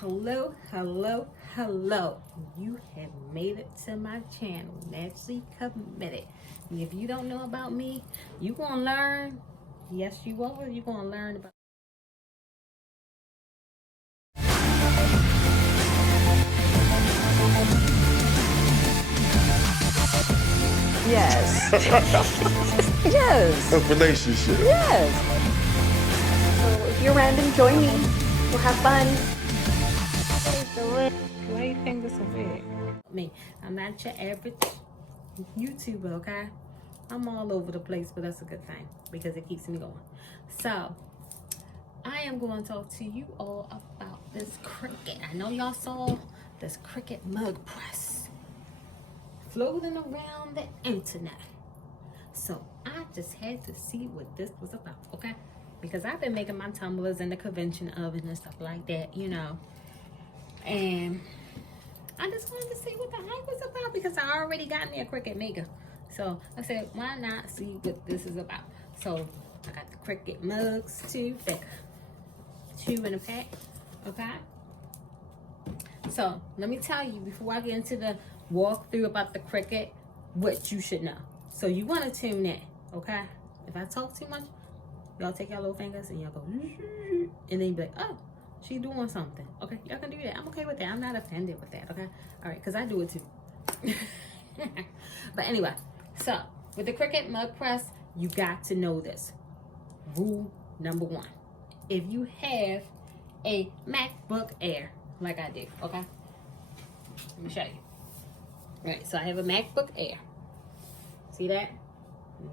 Hello, hello, hello. You have made it to my channel, Naturally Committed. And if you don't know about me, you're going to learn. Yes, you are. You're going to learn about. Yes. Yes. A relationship. Yes. So if you're random, join me. We'll have fun. Why you think this is big? Me, I'm not your average YouTuber, okay? I'm all over the place, but that's a good thing because it keeps me going. So, I am going to talk to you all about this Cricut. I know y'all saw this Cricut mug press floating around the internet. So, I just had to see what this was about, okay? Because I've been making my tumblers in the convention oven and stuff like that, you know. And I just wanted to see what the hype was about because I already got me a Cricut maker. So I said, why not see what this is about? So I got the Cricut mugs too, thick. 2 in a pack, okay? So let me tell you before I get into the walkthrough about the Cricut, what you should know. So you want to tune in, okay? If I talk too much, y'all take your little fingers and y'all go, and then you be like, oh, she doing something. Okay, y'all can do that. I'm okay with that. I'm not offended with that, okay? All right, because I do it too. But anyway, so with the Cricut mug press, you got to know this. Rule number 1. If you have a MacBook Air, like I do, okay? Let me show you. All right, so I have a MacBook Air. See that?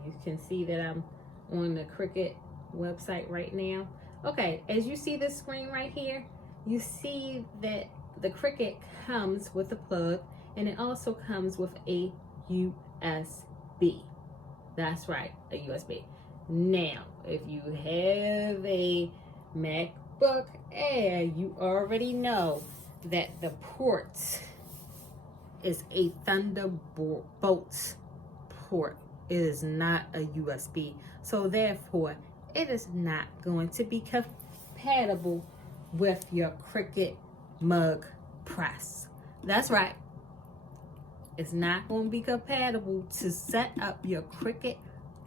You can see that I'm on the Cricut website right now. Okay, as you see this screen right here, you see that the Cricut comes with a plug and it also comes with a USB. That's right, a USB. Now, if you have a MacBook Air, you already know that the port is a Thunderbolt port. It is not a USB. So therefore, it is not going to be compatible with your Cricut mug press. That's right. It's not going to be compatible to set up your Cricut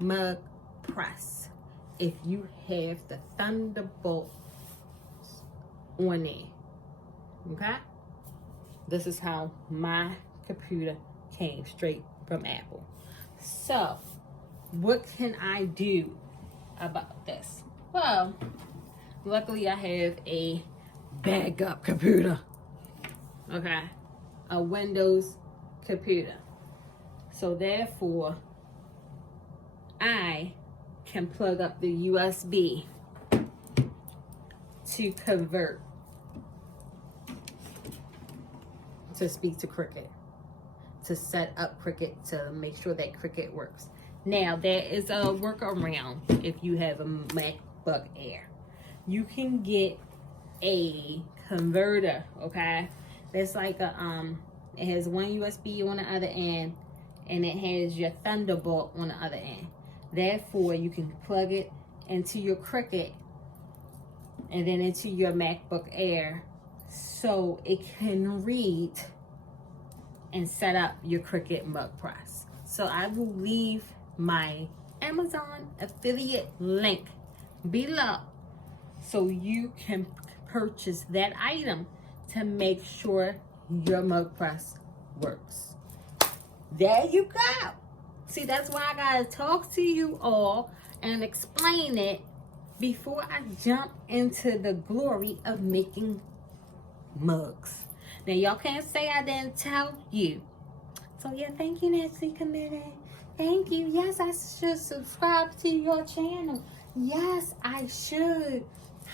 mug press if you have the Thunderbolt on there. Okay? This is how my computer came straight from Apple. So, what can I do about this? Well, luckily I have a backup computer. Okay, a Windows computer. So therefore, I can plug up the USB to convert to speak to Cricut, to set up Cricut, to make sure that Cricut works. Now, there is a workaround if you have a MacBook Air. You can get a converter, okay? That's like a, it has one USB on the other end, and it has your Thunderbolt on the other end. Therefore, you can plug it into your Cricut and then into your MacBook Air so it can read and set up your Cricut mug press. So I will leave my Amazon affiliate link below so you can purchase that item to make sure your mug press works. There you go. See, that's why I gotta talk to you all and explain it before I jump into the glory of making mugs. Now, y'all can't say I didn't tell you. So, yeah, thank you, Naturally Committed. Thank you. Yes, I should subscribe to your channel. Yes, I should.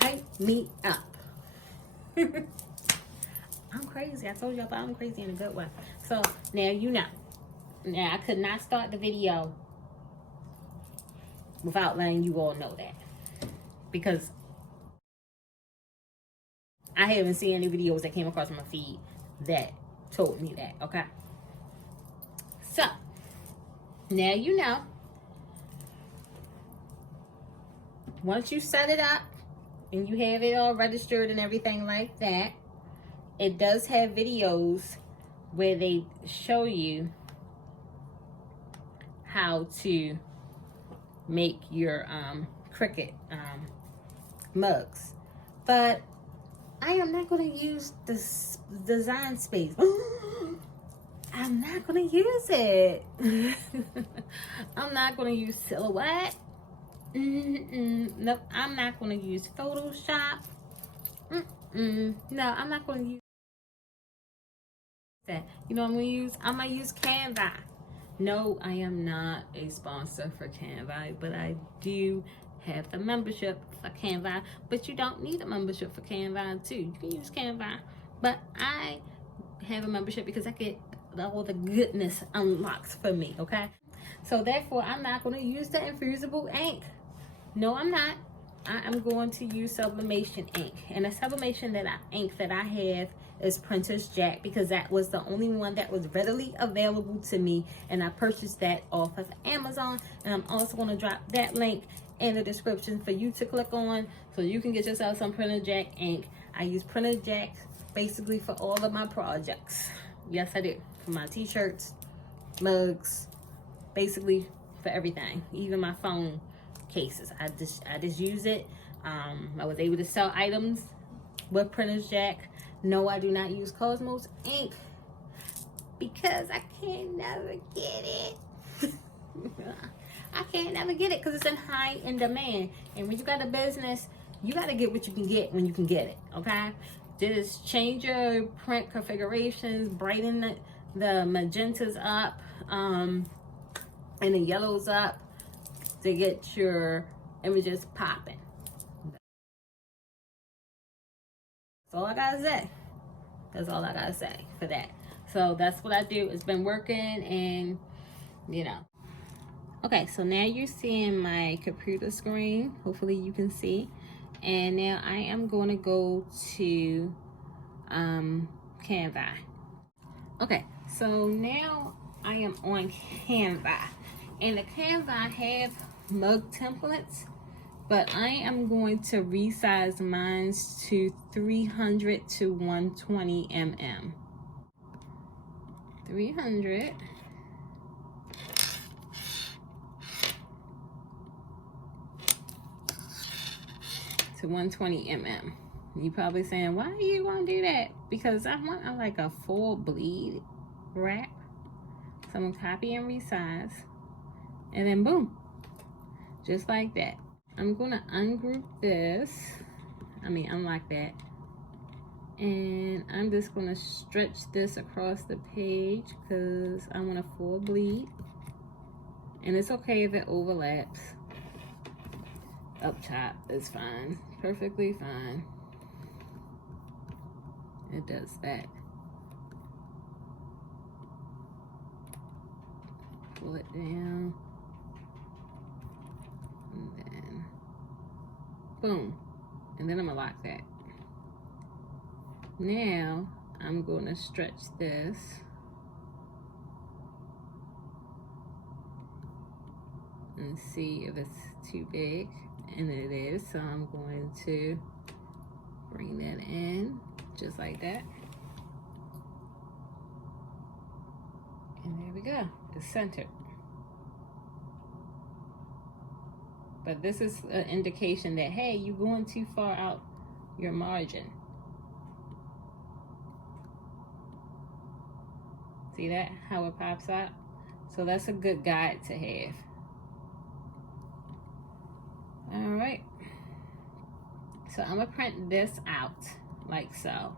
Hype me up. I'm crazy. I told y'all, but I'm crazy in a good way. So, now you know. Now, I could not start the video without letting you all know that. Because I haven't seen any videos that came across my feed that told me that, okay? So, now you know. Once you set it up and you have it all registered and everything like that, it does have videos where they show you how to make your Cricut mugs, but I am not going to use this design space. I'm not going to use it. I'm not going to use Silhouette. Nope, I'm not going to use Photoshop. No, I'm not going to use that. You know what I'm going to use? I'm going to use Canva. No, I am not a sponsor for Canva, but I do have the membership for Canva. But you don't need a membership for Canva too. You can use Canva, but I have a membership because I get all the goodness unlocked for me, okay? So therefore, I'm not going to use the Infusible ink. No, I'm not. I am going to use Sublimation ink. And the Sublimation ink that I have is Printer's Jack, because that was the only one that was readily available to me, and I purchased that off of Amazon. And I'm also going to drop that link in the description for you to click on so you can get yourself some Printer Jack ink. I use Printer Jack basically for all of my projects. Yes, I do. For my t-shirts, mugs, basically for everything, even my phone cases. I just use it. I was able to sell items with Printer's Jack. No, I do not use Cosmos ink because I can never get it. I can't never get it because it's in demand. And when you got a business, you got to get what you can get when you can get it, okay? Just change your print configurations, brighten the magentas up, and the yellows up to get your images popping. That's all I gotta say. That's all I gotta say for that. So that's what I do. It's been working, and you know. Okay, so now you're seeing my computer screen. Hopefully you can see. And now I am going to go to Canva. Okay, so now I am on Canva. And the Canva have mug templates, but I am going to resize mine to 300 to 120 mm. 300 to 120 mm. You probably saying, why are you gonna do that? Because I want like a full bleed wrap. So I'm gonna copy and resize, and then boom, just like that. I'm gonna ungroup this, unlock that, and I'm just gonna stretch this across the page because I want a full bleed, and it's okay if it overlaps. Up top is fine, perfectly fine. It does that. Pull it down, and then boom, and then I'm gonna lock that. Now I'm going to stretch this and see if it's too big, and it is, so I'm going to bring that in just like that, and there we go, it's centered. But this is an indication that, hey, you're going too far out your margin. See that, how it pops out? So that's a good guide to have. All right, so I'm gonna print this out like so.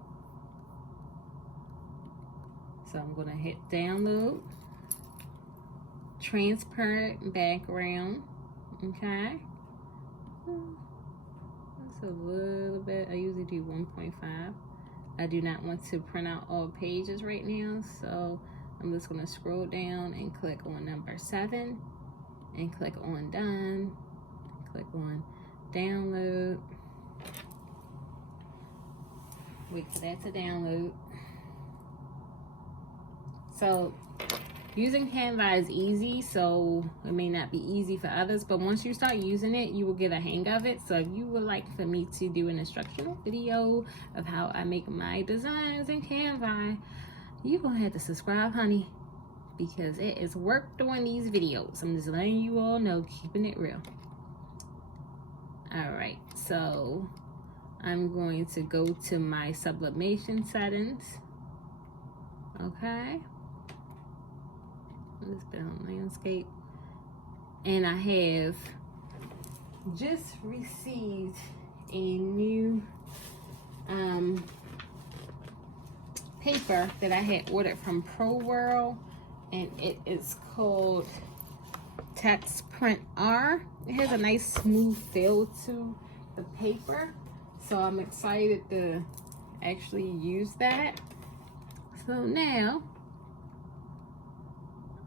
So I'm gonna hit download, transparent background, okay. That's a little bit, I usually do 1.5. I do not want to print out all pages right now, so I'm just gonna scroll down and click on number 7 and click on done. Click on download. Wait for that to download. So Using Canva is easy, so it may not be easy for others, but once you start using it, you will get a hang of it. So if you would like for me to do an instructional video of how I make my designs in Canva, you're gonna have to subscribe, honey, because it is work doing these videos. I'm just letting you all know, keeping it real. All right, so I'm going to go to my sublimation settings. Okay. Let's put on landscape. And I have just received a new paper that I had ordered from Pro World, and it is called Text Print R. It has a nice smooth feel to the paper, so I'm excited to actually use that. So now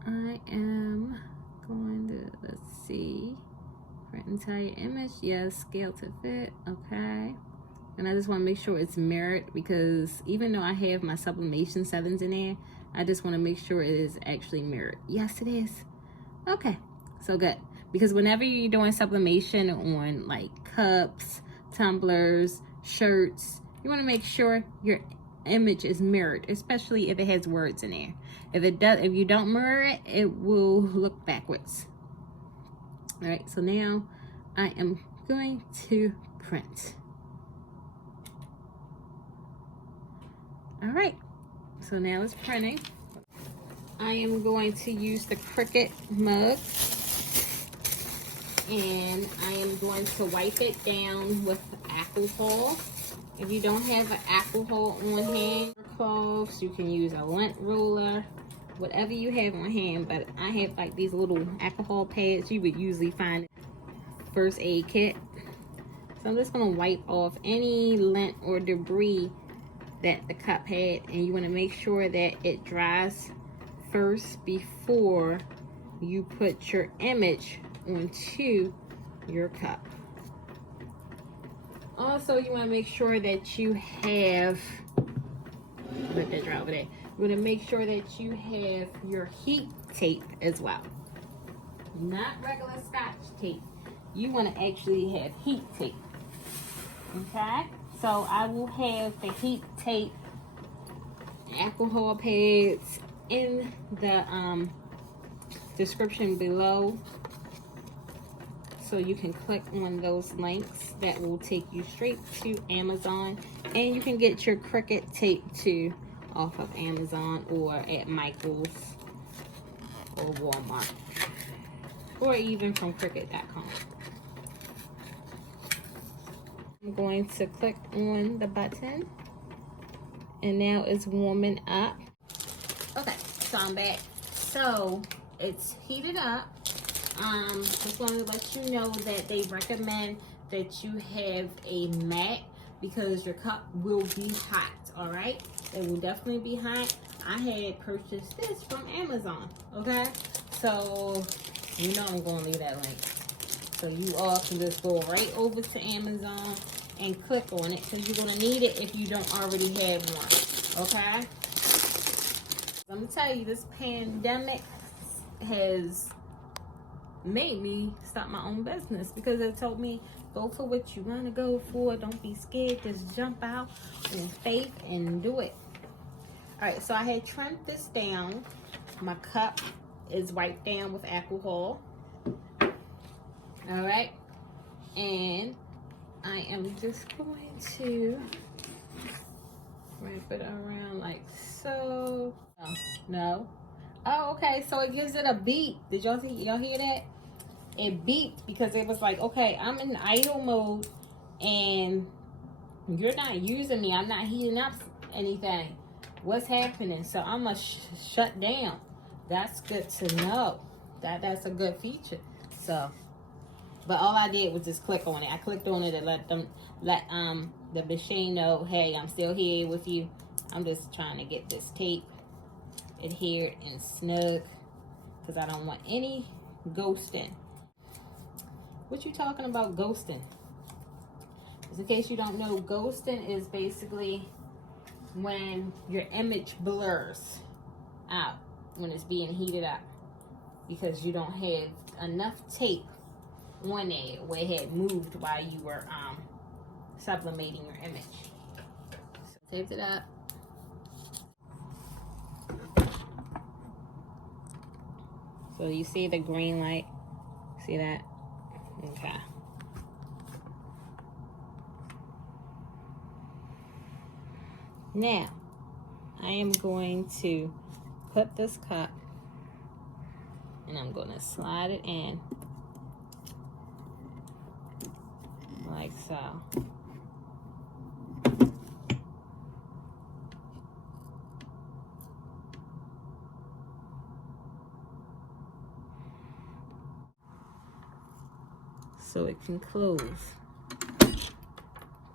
I am going to, let's see, print entire image. Yes, scale to fit. Okay. And I just want to make sure it's mirrored, because even though I have my sublimation settings in there, I just want to make sure it is actually mirrored. Yes, it is. Okay, so good. Because whenever you're doing sublimation on like cups, tumblers, shirts, you want to make sure your image is mirrored, especially if it has words in there. If you don't mirror it, it will look backwards. All right, so now I am going to print. All right, so now it's printing. I am going to use the Cricut mug, and I am going to wipe it down with alcohol. If you don't have an alcohol on hand, cloths, you can use a lint roller, whatever you have on hand. But I have like these little alcohol pads you would usually find in the first aid kit. So I'm just gonna wipe off any lint or debris that the cup had, and you want to make sure that it dries first before you put your image onto your cup. Also, you want to make sure that you have, let that dry over there. You want to make sure that you have your heat tape as well. Not regular Scotch tape. You want to actually have heat tape. Okay? So I will have the heat tape, alcohol pads in the description below. So you can click on those links that will take you straight to Amazon, and you can get your Cricut tape too off of Amazon or at Michael's or Walmart, or even from Cricut.com. I'm going to click on the button, and now it's warming up. Okay, so I'm back. So it's heated up. Just wanted to let you know that they recommend that you have a mat, because your cup will be hot. All right, it will definitely be hot. I had purchased this from Amazon. Okay, so you know I'm gonna leave that link, so you all can just go right over to Amazon and click on it, because you're gonna need it if you don't already have one. Okay, I'm gonna tell you, this pandemic has made me start my own business, because it told me, go for what you want to go for. Don't be scared. Just jump out in faith and do it. All right, so I had trimmed this down. My cup is wiped down with alcohol. All right, and I am just going to wrap it around like so. No. Oh, okay, so it gives it a beep. Did y'all hear that? It beeped, because it was like, okay, I'm in idle mode and you're not using me. I'm not heating up anything. What's happening? So I'm gonna shut down. That's good to know. That's a good feature. So, but all I did was just click on it. I clicked on it and let the machine know, hey, I'm still here with you. I'm just trying to get this tape adhered and snug, because I don't want any ghosting. What you talking about, ghosting? Just in case you don't know, ghosting is basically when your image blurs out. when it's being heated up, because you don't have enough tape on there where it had moved while you were sublimating your image. So taped it up. So you see the green light? See that? Okay. Now, I am going to put this cup and I'm going to slide it in like so. So it can close.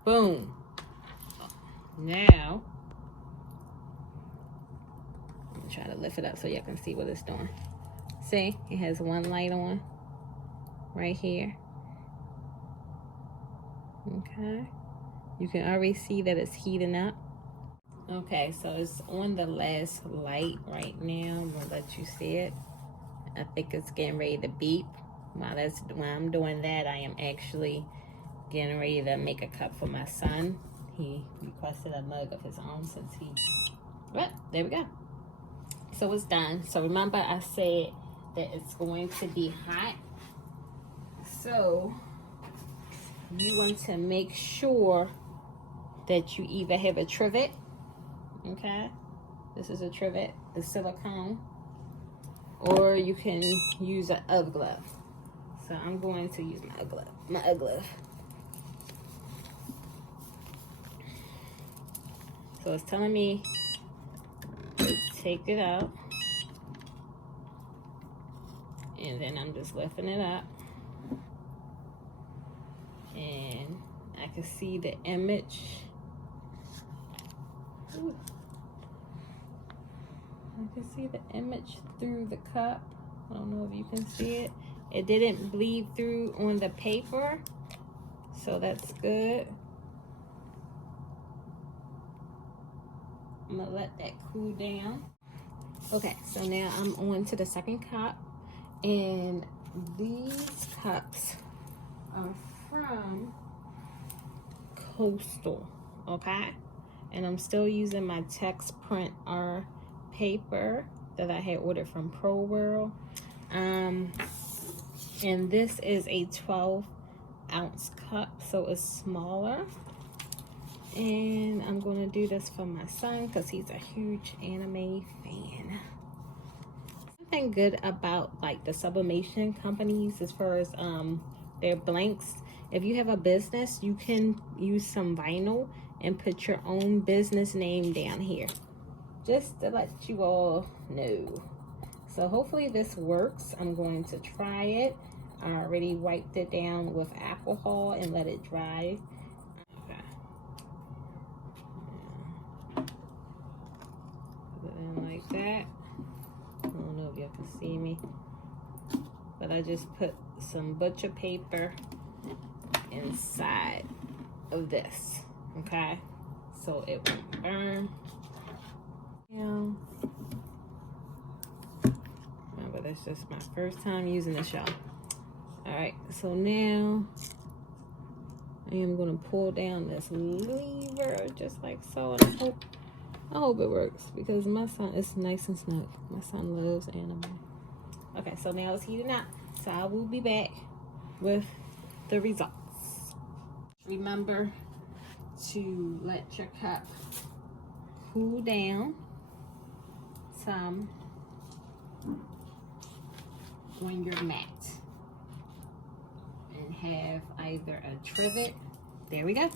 Boom. Now, I'm gonna try to lift it up so y'all can see what it's doing. See, it has one light on right here. Okay. You can already see that it's heating up. Okay, so it's on the last light right now. I'm gonna let you see it. I think it's getting ready to beep. While I'm doing that, I am actually getting ready to make a cup for my son. He requested a mug of his own since he, well, there we go. So it's done. So remember I said that it's going to be hot. So you want to make sure that you either have a trivet, okay? This is a trivet, the silicone, or you can use an UGG glove. So I'm going to use my UGG glove. So it's telling me to take it out. And then I'm just lifting it up. And I can see the image. Ooh. I can see the image through the cup. I don't know if you can see it. It didn't bleed through on the paper, so that's good. I'm gonna let that cool down. Okay, so now I'm on to the second cup, and these cups are from Coastal, okay? And I'm still using my text print R paper that I had ordered from Pro World. And this is a 12-ounce cup, so it's smaller. And I'm going to do this for my son because he's a huge anime fan. Something good about like the sublimation companies as far as their blanks. If you have a business, you can use some vinyl and put your own business name down here. Just to let you all know. So hopefully this works. I'm going to try it. I already wiped it down with alcohol and let it dry. Okay. Put it in like that. I don't know if y'all can see me, but I just put some butcher paper inside of this, okay? So it won't burn. Yeah. Remember, that's just my first time using this, y'all. Alright, so now I am going to pull down this lever just like so, and I hope it works because my son is nice and snug. My son loves anime. Okay, so now it's heating up, so I will be back with the results. Remember to let your cup cool down some on your mat. Have either a trivet, there we go,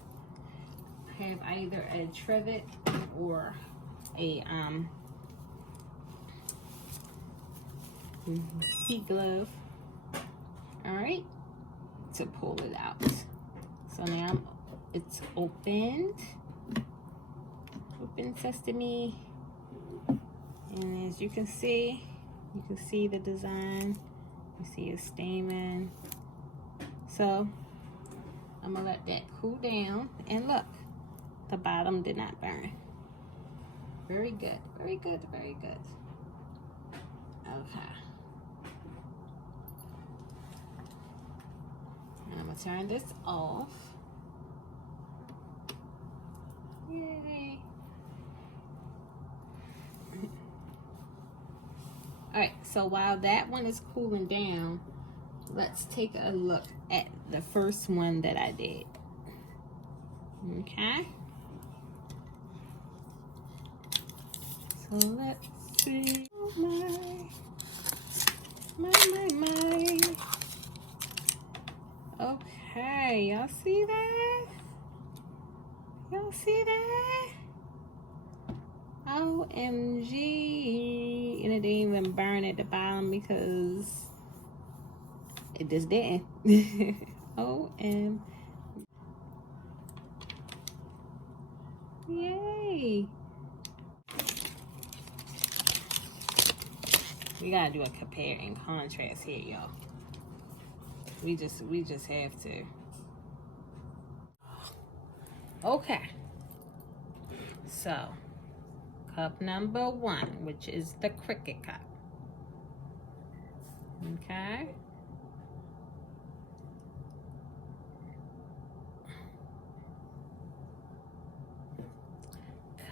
have either a trivet or a heat glove, all right, to pull it out. So now it's opened, open sesame, and as you can see the design, you see it's steaming. So I'm gonna let that cool down, and look, the bottom did not burn. Very good, very good, very good. Okay. And I'm gonna turn this off. Yay. Alright, so while that one is cooling down, let's take a look at the first one that I did. Okay. So let's see. Oh my. Okay, y'all see that? Y'all see that? OMG. And it didn't even burn at the bottom because it just didn't. OM. Yay. We gotta do a compare and contrast here, y'all. We just have to. Okay. So, cup number 1, which is the Cricut cup. Okay.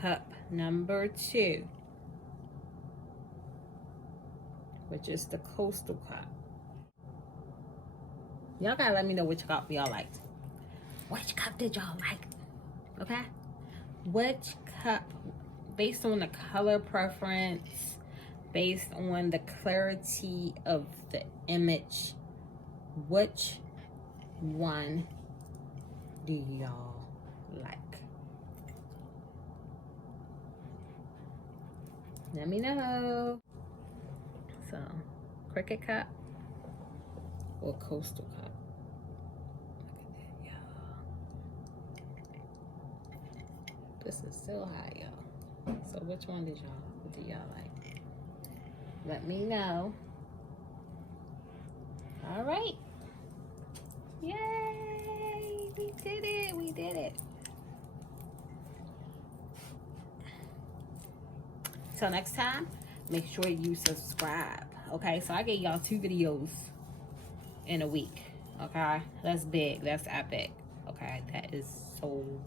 Cup number 2, which is the Coastal cup. Y'all gotta let me know which cup y'all liked. Which cup did y'all like? Okay? Which cup, based on the color preference, based on the clarity of the image, which one do y'all like? Let me know. So, Cricut cup or Coastal cup? Look at that, y'all. This is still high, y'all. So which one do y'all like? Let me know. All right. Yay! We did it. We did it. Till next time, make sure you subscribe. Okay, so I gave y'all 2 videos in a week. Okay, that's big. That's epic. Okay, that is so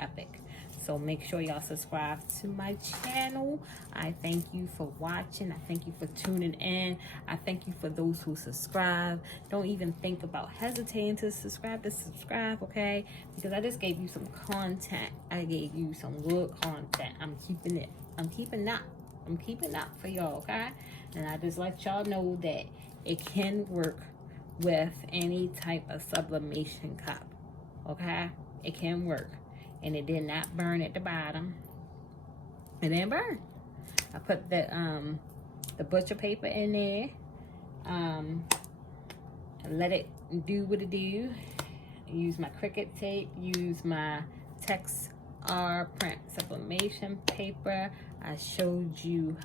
epic. So make sure y'all subscribe to my channel. I thank you for watching. I thank you for tuning in. I thank you for those who subscribe. Don't even think about hesitating to subscribe, okay? Because I just gave you some content. I gave you some good content. I'm keeping up for y'all, okay? And I just let y'all know that it can work with any type of sublimation cup, okay? It can work. And it did not burn at the bottom. It didn't burn. I put the butcher paper in there. And let it do what it do. Use my Cricut tape. Use my Text R print sublimation paper. I showed you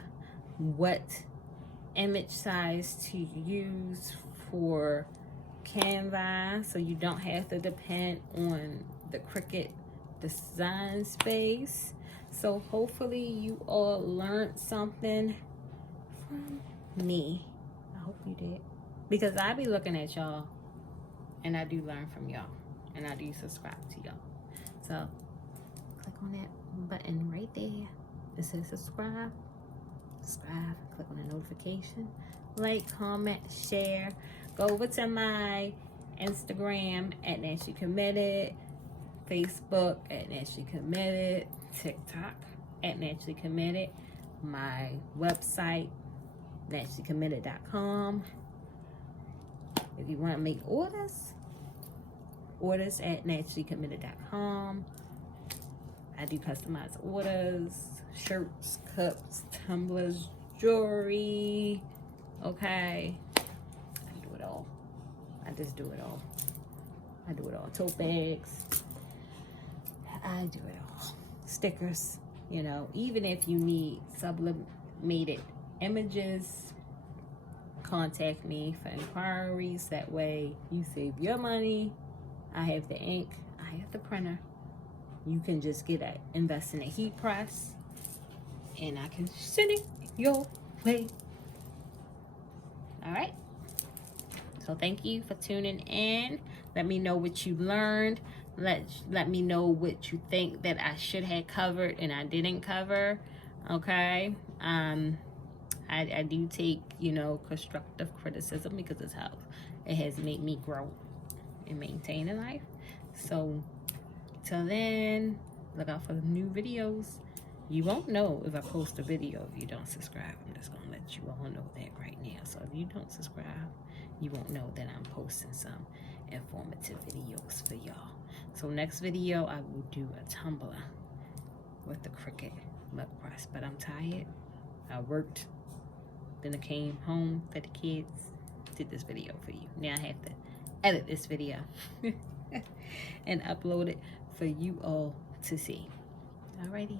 what image size to use for Canva, so you don't have to depend on the Cricut design space. So hopefully you all learned something from me. I hope you did, because I be looking at y'all and I do learn from y'all, and I do subscribe to y'all. So click on that button right there. It says subscribe. Click on the notification, like, comment, share. Go over to my Instagram at Nancy Committed, Facebook at Nancy Committed, TikTok at Nancy Committed, my website nancycommitted.com. If you want to make orders at nancycommitted.com. I do customized orders, shirts, cups, tumblers, jewelry. Okay, I do it all. I just do it all. I do it all. Tote bags. I do it all. Stickers. You know, even if you need sublimated images, contact me for inquiries. That way you save your money. I have the ink. I have the printer. You can just invest in a heat press, and I can send it your way. All right. So thank you for tuning in. Let me know what you learned. Let me know what you think that I should have covered and I didn't cover. Okay. I do take, you know, constructive criticism because it's how it has made me grow and maintain in life. So till then, look out for the new videos. You won't know if I post a video if you don't subscribe. I'm just gonna let you all know that right now. So if you don't subscribe, you won't know that I'm posting some informative videos for y'all. So next video, I will do a tumbler with the Cricut mug press. But I'm tired. I worked. Then I came home, fed the kids, did this video for you. Now I have to edit this video and upload it for you all to see. Alrighty.